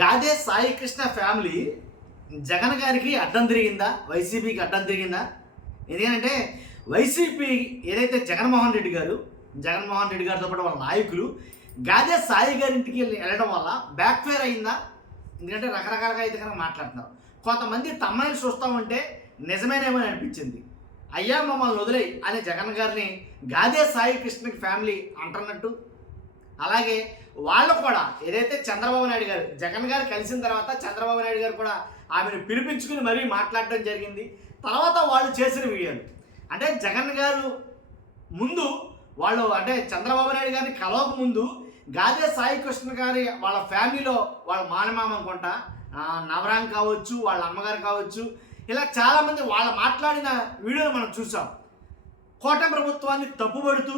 Gade Sai Krishna family Jagan గారికి అడ్డం తిరిగిందా, వైసీపీకి అడ్డం తిరిగిందా? ఎందుకంటే వైసీపీ ఏదైతే జగన్మోహన్ రెడ్డి గారితో పాటు వాళ్ళ నాయకులు గాదే సాయి గారింటికి వెళ్ళడం వల్ల బ్యాక్ ఫైర్ అయిందా? ఎందుకంటే రకరకాలుగా అయితే కనుక మాట్లాడుతున్నారు. కొంతమంది తమ్ముళ్ళు చూస్తామంటే నిజమేనేమో అనిపించింది. అయ్యా మమ్మల్ని వదిలేయి అనే జగన్ గారిని గాదే సాయి కృష్ణకి ఫ్యామిలీ అంటున్నట్టు, అలాగే వాళ్ళు కూడా ఏదైతే చంద్రబాబు నాయుడు గారు జగన్ గారు కలిసిన తర్వాత చంద్రబాబు నాయుడు గారు కూడా ఆమెను పిలిపించుకుని మరీ మాట్లాడటం జరిగింది. తర్వాత వాళ్ళు చేసిన వీడియోలు అంటే జగన్ గారు ముందు వాళ్ళు అంటే చంద్రబాబు నాయుడు గారిని కలవక ముందు గాదే సాయి కృష్ణ గారి వాళ్ళ ఫ్యామిలీలో వాళ్ళ మానమామ అనుకుంటా నవరాంగ్ కావచ్చు, వాళ్ళ అమ్మగారు కావచ్చు, ఇలా చాలామంది వాళ్ళు మాట్లాడిన వీడియోలు మనం చూసాం. కూటమి ప్రభుత్వాన్ని తప్పుపడుతూ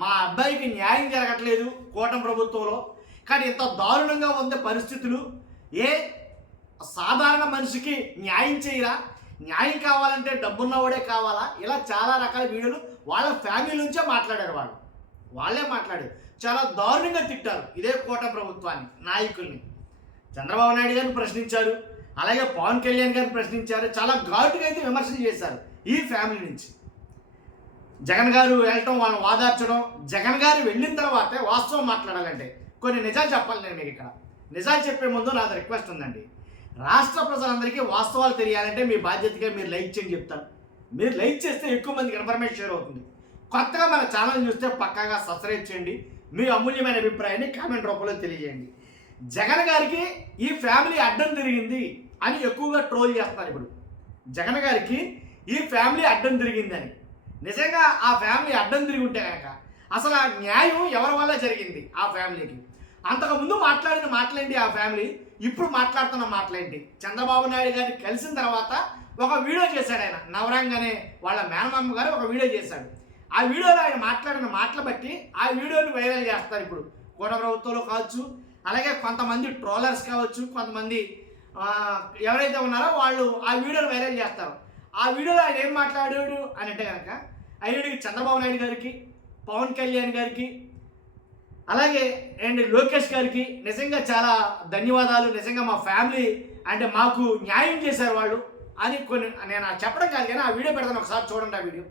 మా అబ్బాయికి న్యాయం జరగట్లేదు కూటమి ప్రభుత్వంలో, కానీ ఇంత దారుణంగా ఉంది పరిస్థితులు, ఏ సాధారణ మనిషికి న్యాయం చేయరా, న్యాయం కావాలంటే డబ్బున్నవాడే కావాలా, ఇలా చాలా రకాల వీడియోలు వాళ్ళ ఫ్యామిలీ నుంచే మాట్లాడారు. వాళ్ళే మాట్లాడారు, చాలా దారుణంగా తిట్టారు ఇదే కూటమి ప్రభుత్వాన్ని, నాయకుల్ని. చంద్రబాబు నాయుడు గారిని ప్రశ్నించారు, అలాగే పవన్ కళ్యాణ్ గారిని ప్రశ్నించారు, చాలా ఘాటుగా అయితే విమర్శలు చేశారు ఈ ఫ్యామిలీ నుంచి. జగన్ గారు వెళ్ళటం, వాళ్ళని వాదార్చడం, జగన్ గారు వెళ్ళిన తర్వాతే వాస్తవం మాట్లాడాలంటే కొన్ని నిజాలు చెప్పాలి. నేను మీకు ఇక్కడ నిజాలు చెప్పే ముందు నాది రిక్వెస్ట్ ఉందండి. రాష్ట్ర ప్రజలందరికీ వాస్తవాలు తెలియాలంటే మీ బాధ్యతగా మీరు లైక్ చేయండి చెప్తాను. మీరు లైక్ చేస్తే ఎక్కువ మందికి ఇన్ఫర్మేషన్ షేర్ అవుతుంది. కొత్తగా మన ఛానల్ చూస్తే పక్కాగా సబ్స్క్రైబ్ చేయండి. మీ అమూల్యమైన అభిప్రాయాన్ని కామెంట్ రూపంలో తెలియజేయండి. జగన్ గారికి ఈ ఫ్యామిలీ అడ్డం తిరిగింది అని ఎక్కువగా ట్రోల్ చేస్తున్నారు. ఇప్పుడు జగన్ గారికి ఈ ఫ్యామిలీ అడ్డం తిరిగిందని, నిజంగా ఆ ఫ్యామిలీ అడ్డం తిరిగి ఉంటే కనుక అసలు ఆ న్యాయం ఎవరి వల్ల జరిగింది ఆ ఫ్యామిలీకి? అంతకుముందు మాట్లాడిన మాటలేంటి ఆ ఫ్యామిలీ, ఇప్పుడు మాట్లాడుతున్న మాటలేంటి? చంద్రబాబు నాయుడు గారిని కలిసిన తర్వాత ఒక వీడియో చేశాడు ఆయన, నవరంగ్ అనే వాళ్ళ మేనమామ గారు ఒక వీడియో చేశాడు. ఆ వీడియోలో ఆయన మాట్లాడిన మాటలు బట్టి ఆ వీడియోని వైరల్ చేస్తారు ఇప్పుడు కూటమి ప్రభుత్వంలో కావచ్చు, అలాగే కొంతమంది ట్రోలర్స్ కావచ్చు, కొంతమంది ఎవరైతే ఉన్నారో వాళ్ళు ఆ వీడియోని వైరల్ చేస్తారు. ఆ వీడియోలో ఆయన ఏం మాట్లాడాడు అని అంటే కనుక ఆయనకి చంద్రబాబు నాయుడు గారికి, పవన్ కళ్యాణ్ గారికి, అలాగే అండ్ లోకేష్ గారికి నిజంగా చాలా ధన్యవాదాలు, నిజంగా మా ఫ్యామిలీ అంటే మాకు న్యాయం చేశారు వాళ్ళు అని కొన్ని నేను చెప్పడం కాదు కానీ ఆ వీడియో పెడతాను, ఒకసారి చూడండి. ఆ వీడియో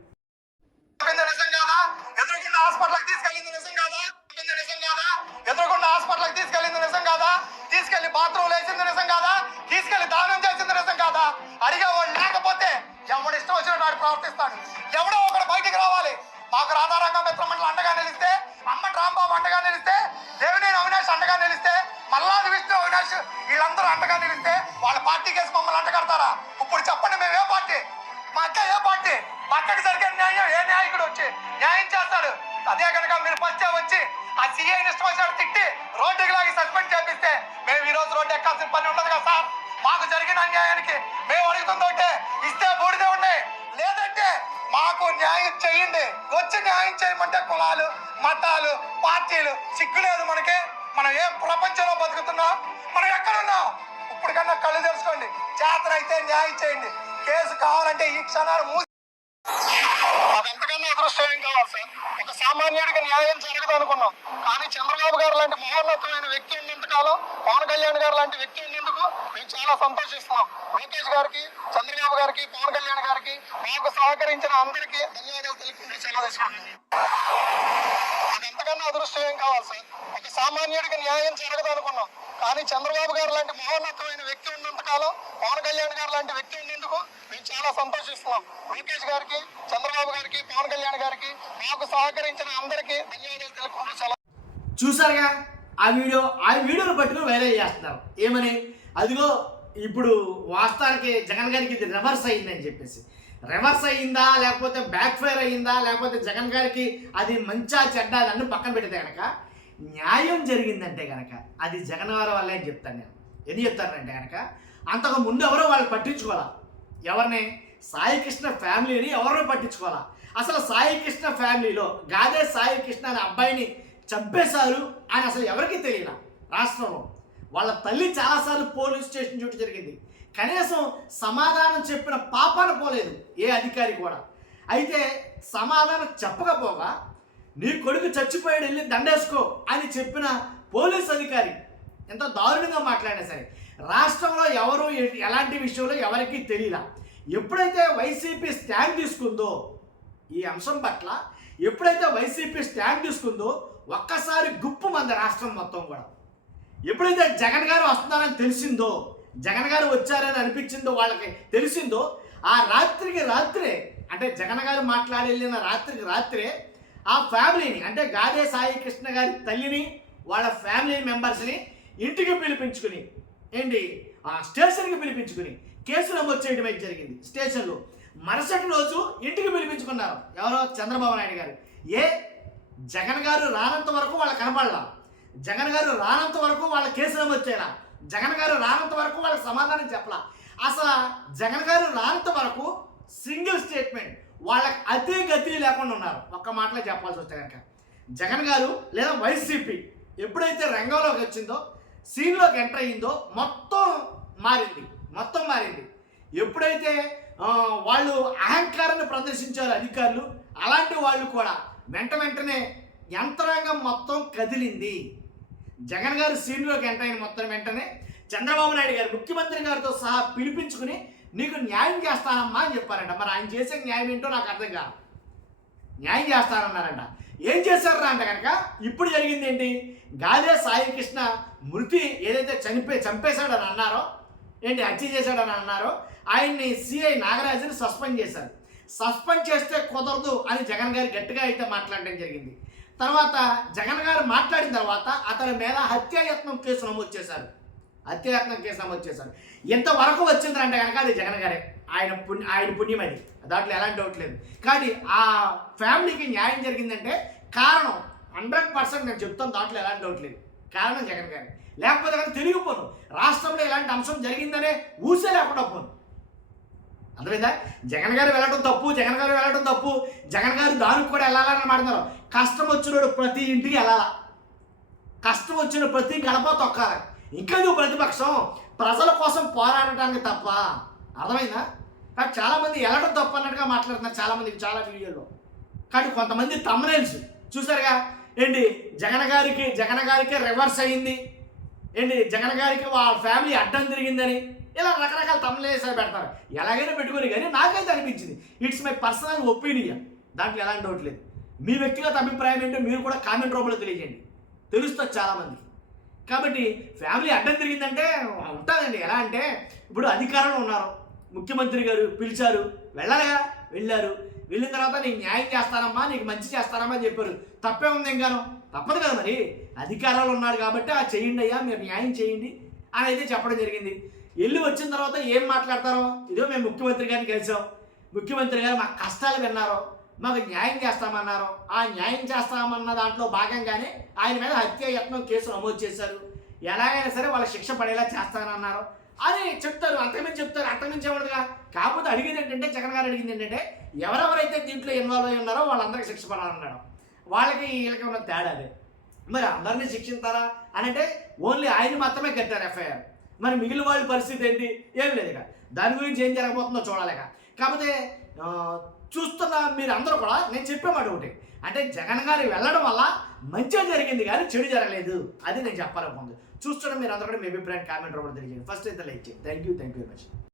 ఎదురుకుండా హాస్పిటల్కి తీసుకెళ్ళింది నిజం కాదా? ఎదురుకుండా హాస్పిటల్కి తీసుకెళ్ళింది నిజం కాదా? తీసుకెళ్లి బాత్రూమ్ వేసింది నిజం కాదా? తీసుకెళ్లి దానం చేసింది నిజం కాదా? అడిగేవాడు లేకపోతే ఎవడు ఇష్టం వచ్చినట్టు వాడు ప్రవర్తిస్తాడు. ఎవడో ఒకడు బయటికి రావాలి. మాకు రాధారంగ మిత్రమండలి అండగా నిలిస్తే, అమ్మ రాంబాబు అండగా నిలిస్తే, దేవినేని అవినాష్ అండగా నిలిస్తే, మల్లాది విష్ణు అవినాష్ వీళ్ళందరూ అండగా నిలిస్తే వాళ్ళ పార్టీ కేసు మమ్మల్ని అంటగడతారా? ఇప్పుడు చెప్పండి, మేము ఏ పార్టీ? మా అక్క ఏ పార్టీ? మా అక్కకి జరిగే న్యాయం ఏ నాయకుడు వచ్చి న్యాయం చేస్తాడు? అదే కనుక మీరు ఫస్ట్ వచ్చి ఆ సీఐ ఇష్టం వచ్చినట్టు తిట్టి రోడ్డుకి లాగి సస్పెండ్ చేపిస్తే మేము ఈ రోజు రోడ్డు ఎక్కాల్సిన పని ఉండదు కదా సార్. మాకు జరిగిన అన్యాయానికి మేము అడుగుతుందంటే ఇస్తే బూడిదే ఉన్నాయి, లేదంటే మాకు న్యాయం చేయండి. వచ్చి న్యాయం చేయమంటే కులాలు, మతాలు, పార్టీలు సిగ్గులేదు మనకి. మనం ఏ ప్రపంచంలో బతుకుతున్నాం? మనం ఎక్కడున్నాం? ఇప్పుడు కన్నా కళ్ళు తెలుసుకోండి. చేతనైతే న్యాయం చేయండి. కేసు కావాలంటే ఈ క్షణాలు మూసి అదంతకన్నా అదృష్టం ఏం కావాలి సార్? ఒక సామాన్యుడికి న్యాయం జరగదు అనుకున్నాం, కానీ చంద్రబాబు గారు లాంటి మహోన్నతమైన వ్యక్తి ఉన్నంత కాలం, పవన్ కళ్యాణ్ గారు లాంటి వ్యక్తి ఉన్నందుకు మేము చాలా సంతోషిస్తున్నాం. లోకేష్ గారికి, చంద్రబాబు గారికి, పవన్ కళ్యాణ్ గారికి, మాకు సహకరించిన అందరికీ ధన్యవాదాలు తెలుపుకుంటూ సెలవు తీసుకుంటుంది. అదంతకన్నా అదృష్టం ఏం కావాలి సార్? ఒక సామాన్యుడికి న్యాయం జరగదు అనుకున్నాం, కానీ చంద్రబాబు గారు లాంటి మహోన్నతమైన వ్యక్తి ఉన్నంత కాలం, పవన్ కళ్యాణ్ గారు లాంటి వ్యక్తి ఉన్నందుకు మేము చాలా సంతోషిస్తున్నాం. లోకేష్ గారికి, చంద్రబాబు గారికి, పవన్ కళ్యాణ్ గారికి, మాకు సహకరించిన అందరికీ ధన్యవాదాలు తెలుపుకుంటూ సెలవు. చూసారుగా ఆ వీడియోను పట్టుకుని వైరల్ చేస్తున్నారు. ఏమని? అదిగో ఇప్పుడు వాస్తవానికి జగన్ గారికి ఇది రివర్స్ అయిందని చెప్పేసి. రివర్స్ అయ్యిందా, లేకపోతే బ్యాక్ ఫైర్ అయ్యిందా, లేకపోతే జగన్ గారికి అది మంచా చెడ్డ అన్నీ పక్కన పెడితే కనుక న్యాయం జరిగిందంటే కనుక అది జగన్ గారి వల్లే అని చెప్తాను నేను. ఎందుకు చెప్తానంటే కనుక అంతకు ముందు ఎవరో వాళ్ళు పట్టించుకోవాలా, ఎవరిని? సాయి కృష్ణ ఫ్యామిలీని ఎవరో పట్టించుకోవాలా. అసలు సాయి కృష్ణ ఫ్యామిలీలో గాదే సాయి కృష్ణ అనే అబ్బాయిని చంపేశారు అని అసలు ఎవరికీ తెలియలా. రాష్ట్రంలో వాళ్ళ తల్లి చాలాసార్లు పోలీస్ స్టేషన్ చుట్టూ జరిగింది, కనీసం సమాధానం చెప్పిన పాపాన పోలేదు ఏ అధికారి కూడా. అయితే సమాధానం చెప్పకపోగా నీ కొడుకు చచ్చిపోయాడు, వెళ్ళి దండేసుకో అని చెప్పిన పోలీస్ అధికారి ఎంత దారుణంగా మాట్లాడినా సరే రాష్ట్రంలో ఎవరు ఎలాంటి విషయంలో ఎవరికీ తెలియలా. ఎప్పుడైతే వైసీపీ స్టాండ్ తీసుకుందో ఈ అంశం పట్ల, ఎప్పుడైతే వైసీపీ స్టాండ్ తీసుకుందో ఒక్కసారి గుప్పు మంది రాష్ట్రం మొత్తం కూడా. ఎప్పుడైతే జగన్ గారు వస్తున్నారని తెలిసిందో, జగన్ గారు వచ్చారని అనిపించిందో, వాళ్ళకి తెలిసిందో, ఆ రాత్రికి రాత్రే అంటే జగన్ గారు మాట్లాడెళ్ళిన రాత్రికి రాత్రే ఆ ఫ్యామిలీని అంటే గాదే సాయి కృష్ణ గారి తల్లిని వాళ్ళ ఫ్యామిలీ మెంబర్స్ని ఇంటికి పిలిపించుకుని ఏంటి స్టేషన్కి పిలిపించుకుని కేసు నమోదు చేయడం అయితే జరిగింది స్టేషన్లో. మరుసటి రోజు ఇంటికి పిలిపించుకున్నారు ఎవరో చంద్రబాబు నాయుడు గారు. జగన్ గారు రానంత వరకు వాళ్ళ కనపడలా, జగన్ గారు రానంత వరకు వాళ్ళ కేసు నమోదు చేయాల, జగన్ గారు రానంత వరకు వాళ్ళకి సమాధానం చెప్పలా. అసలు జగన్ గారు రానంత వరకు సింగిల్ స్టేట్మెంట్ వాళ్ళకి అతి గతి లేకుండా ఉన్నారు. ఒక్క మాటలో చెప్పాల్సి వస్తే కనుక జగన్ గారు లేదా వైసీపీ ఎప్పుడైతే రంగంలోకి వచ్చిందో, సీన్లోకి ఎంటర్ అయ్యిందో మొత్తం మారింది. ఎప్పుడైతే వాళ్ళు అహంకారాన్ని ప్రదర్శించారు అధికారులు, అలాంటి వాళ్ళు కూడా వెంటనే యంత్రాంగం మొత్తం కదిలింది. జగన్ గారు సీన్లోకి ఎంటర్ అయిన మొత్తం వెంటనే చంద్రబాబు నాయుడు గారు ముఖ్యమంత్రి గారితో సహా పిలిపించుకుని నీకు న్యాయం చేస్తానమ్మా అని చెప్పారంట. మరి ఆయన చేసే న్యాయం ఏంటో నాకు అర్థం కాదు. న్యాయం చేస్తానన్నారంట. ఏం చేశారా అంటే కనుక ఇప్పుడు జరిగింది ఏంటి, గాదే సాయి కృష్ణ మృతి ఏదైతే చంపేశాడని అన్నారో, ఏంటి హత్య చేశాడని అన్నారో, ఆయన్ని సిఐ నాగరాజుని సస్పెండ్ చేశారు. సస్పెండ్ చేస్తే కుదరదు అని జగన్ గారు గట్టిగా అయితే మాట్లాడడం జరిగింది. తర్వాత జగన్ గారు మాట్లాడిన తర్వాత అతని మీద హత్యాయత్నం కేసు నమోదు చేశారు. ఇంతవరకు వచ్చిందంటే కనుక అది జగన్ గారే, ఆయన పుణ్యం అది, దాంట్లో ఎలాంటి డౌట్ లేదు. కానీ ఆ ఫ్యామిలీకి న్యాయం జరిగిందంటే కారణం 100% నేను చెప్తాను, దాంట్లో ఎలాంటి డౌట్ లేదు. కారణం జగన్ గారే. లేకపోతే కానీ తిరిగిపోను, రాష్ట్రంలో ఇలాంటి అంశం జరిగిందనే ఊసే లేకుండా పోను. అర్థమైందా? జగన్ గారు వెళ్ళడం తప్పు, జగన్ గారు దానికి కూడా వెళ్ళాలని మాట్లాడుతున్నారు. కష్టం వచ్చినోడు ప్రతి ఇంటికి వెళ్ళాలా, కష్టం వచ్చిన ప్రతి గడప తొక్కాలి. ఇంకా నువ్వు ప్రతిపక్షం ప్రజల కోసం పోరాడటానికి తప్ప. అర్థమైందా? కానీ చాలామంది వెళ్ళడం తప్పు అన్నట్టుగా మాట్లాడుతున్నారు చాలామందికి చాలా వీడియోలో. కానీ కొంతమంది తమ్నైల్స్ చూసారుగా, ఏంటి జగన్ గారికి రివర్స్ అయ్యింది, ఏంటి జగన్ గారికి వాళ్ళ ఫ్యామిలీ అడ్డం తిరిగిందని ఇలా రకరకాల తమ్నైల్స్ పెడతారు. ఎలాగైనా పెట్టుకొని, కానీ నాకైతే అనిపించింది ఇట్స్ మై పర్సనల్ ఒపీనియన్, దాంట్లో ఎలాంటి డౌట్ లేదు. మీ వ్యక్తిగత అభిప్రాయం ఏంటో మీరు కూడా కామెంట్ రూపంలో తెలియజేయండి, తెలుస్తుంది చాలామందికి. కాబట్టి ఫ్యామిలీ అడ్డం తిరిగిందంటే ఉంటుందండి. ఎలా అంటే ఇప్పుడు అధికారంలో ఉన్నారు, ముఖ్యమంత్రి గారు పిలిచారు, వెళ్ళారు. వెళ్ళిన తర్వాత నీకు న్యాయం చేస్తానమ్మా, నీకు మంచి చేస్తానమ్మా అని చెప్పారు. తప్పే ఉంది, ఇంకాను తప్పదు కదా. మరి అధికారాలు ఉన్నారు కాబట్టి ఆ చేయండి అయ్యా, మీరు న్యాయం చేయండి అని అయితే చెప్పడం జరిగింది. వెళ్ళి వచ్చిన తర్వాత ఏం మాట్లాడతారో, ఇదో మేము ముఖ్యమంత్రి గారిని కలిసాం, ముఖ్యమంత్రి గారు మా కష్టాలు విన్నారో, మాకు న్యాయం చేస్తామన్నారు. ఆ న్యాయం చేస్తామన్న దాంట్లో భాగంగానే ఆయన మీద హత్యాయత్నం కేసు నమోదు చేశారు. ఎలాగైనా సరే వాళ్ళ శిక్ష పడేలా చేస్తానన్నారు అని చెప్తారు. అంతకుమించి ఏమడదుగా. కాకపోతే అడిగింది ఏంటంటే, జగన్ గారు అడిగింది ఏంటంటే, ఎవరెవరైతే దీంట్లో ఇన్వాల్వ్ అయి ఉన్నారో వాళ్ళందరికీ శిక్ష పడాలన్నాడు. వీళ్ళకి ఉన్న తేడా అదే. మరి అందరినీ శిక్షించారా అని అంటే ఓన్లీ ఆయన మాత్రమే కట్టారు ఎఫ్ఐఆర్. మరి మిగిలిన వాళ్ళ పరిస్థితి ఏంటి, ఏం లేదు. ఇక దాని గురించి ఏం జరగబోతుందో చూడాలిక. కాకపోతే చూస్తున్న మీరు అందరూ కూడా నేను చెప్పేమాట ఒకటి, అంటే జగన్ గారు వెళ్ళడం వల్ల మంచిగా జరిగింది కానీ చెడు జరగలేదు, అది నేను చెప్పాలనుకుంది. చూస్తున్న మీరు అందరూ కూడా మీ అభిప్రాయం కామెంట్ రూపంలో తెలియజేయండి. ఫస్ట్ అయితే లైక్ చేయండి. Thank you very much.